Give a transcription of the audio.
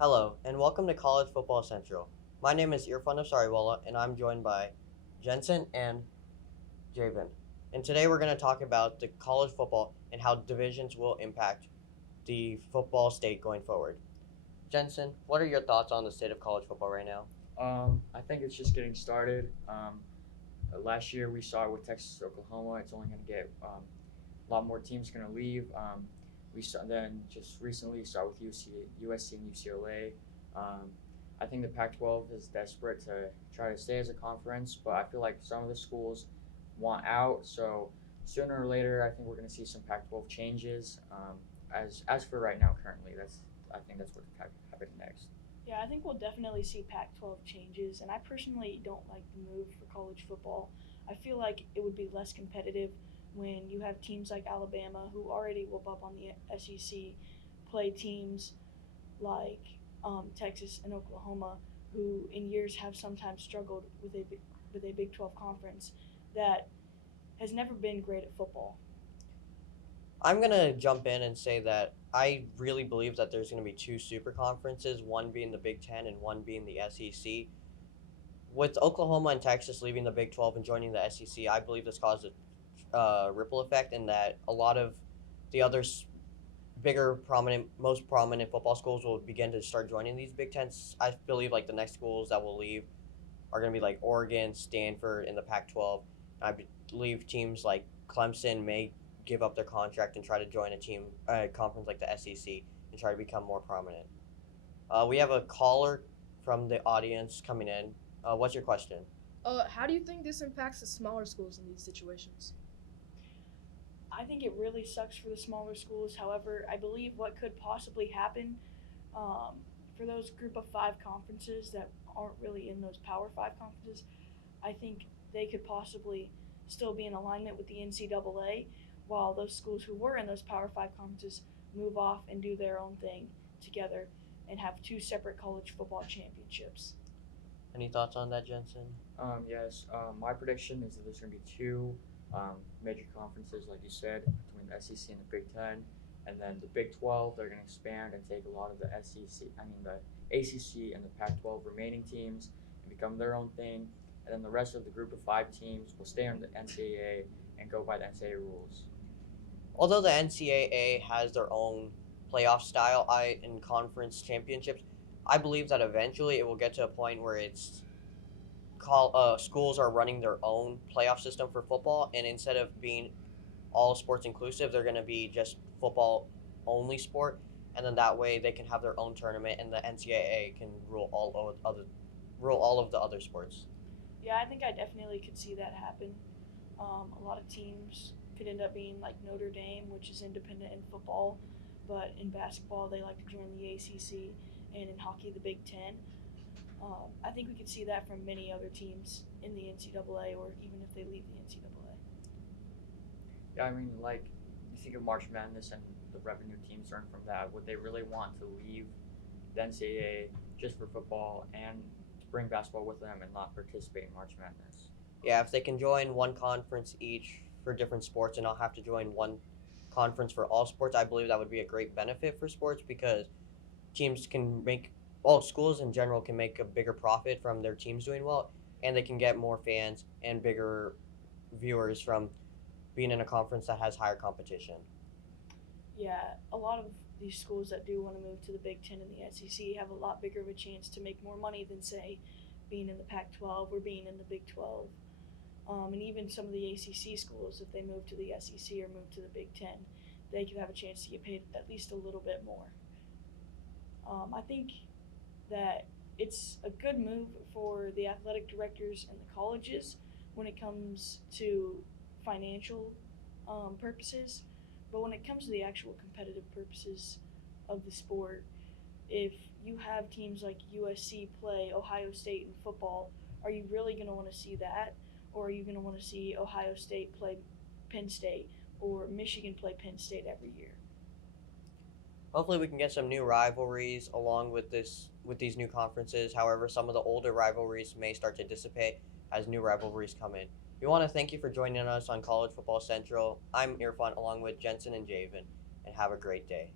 Hello, and welcome to College Football Central. My name is Irfan Sariwala, and I'm joined by Jensen and Javen. And today we're going to talk about the college football and how divisions will impact the football state going forward. Jensen, what are your thoughts on the state of college football right now? I think it's just getting started. Last year we saw it with Texas, Oklahoma. It's only going to get a lot more teams going to leave. We saw then just recently saw with USC and UCLA. I think the Pac-12 is desperate to try to stay as a conference, but I feel like some of the schools want out. So sooner or later, I think we're going to see some Pac-12 changes. As for right now, currently, I think that's what's happening next. Yeah, I think we'll definitely see Pac 12 changes, and I personally don't like the move for college football. I feel like it would be less competitive when you have teams like Alabama, who already whoop up on the SEC, play teams like Texas and Oklahoma, who in years have sometimes struggled with a Big 12 conference that has never been great at football. I'm going to jump in and say that I really believe that there's going to be two super conferences, one being the Big Ten and one being the SEC. With Oklahoma and Texas leaving the Big 12 and joining the SEC, I believe this caused a ripple effect in that a lot of the other bigger, prominent, most prominent football schools will begin to start joining these Big Tens. I believe like the next schools that will leave are going to be like Oregon, Stanford, in the Pac-12. I believe teams like Clemson may give up their contract and try to join a conference like the SEC and try to become more prominent. We have a caller from the audience coming in. What's your question? How do you think this impacts the smaller schools in these situations? I think it really sucks for the smaller schools. However, I believe what could possibly happen um, for those group of five conferences that aren't really in those Power Five conferences, I think they could possibly still be in alignment with the NCAA, while those schools who were in those Power Five conferences move off and do their own thing together and have two separate college football championships. Any thoughts on that, Jensen? Yes, my prediction is that there's going to be two major conferences, like you said, between the SEC and the Big Ten, and then the Big 12. They're going to expand and take a lot of the the ACC and the Pac-12 remaining teams and become their own thing. And then the rest of the group of five teams will stay on the NCAA and go by the NCAA rules. Although the NCAA has their own playoff style in conference championships, I believe that eventually it will get to a point where schools are running their own playoff system for football, and instead of being all sports inclusive, they're going to be just football only sport, and then that way they can have their own tournament, and the NCAA can rule all of the other sports. Yeah, I think I definitely could see that happen. A lot of teams could end up being like Notre Dame, which is independent in football, but in basketball they like to join the ACC, and in hockey the Big Ten. I think we could see that from many other teams in the NCAA, or even if they leave the NCAA. Yeah, I mean, like, you think of March Madness and the revenue teams earn from that. Would they really want to leave the NCAA just for football and to bring basketball with them and not participate in March Madness? Yeah, if they can join one conference each for different sports and not have to join one conference for all sports, I believe that would be a great benefit for sports because teams can make well schools in general can make a bigger profit from their teams doing well, and they can get more fans and bigger viewers from being in a conference that has higher competition. Yeah, a lot of these schools that do want to move to the Big Ten and the SEC have a lot bigger of a chance to make more money than, say, being in the Pac 12 or being in the Big 12. And even some of the ACC schools, if they move to the SEC or move to the Big Ten, they could have a chance to get paid at least a little bit more. I think that it's a good move for the athletic directors and the colleges when it comes to financial purposes, but when it comes to the actual competitive purposes of the sport, if you have teams like USC play Ohio State in football, are you really going to want to see that? Or are you going to want to see Ohio State play Penn State or Michigan play Penn State every year? Hopefully, we can get some new rivalries along with these new conferences. However, some of the older rivalries may start to dissipate as new rivalries come in. We want to thank you for joining us on College Football Central. I'm Irfan along with Jensen and Javen, and have a great day.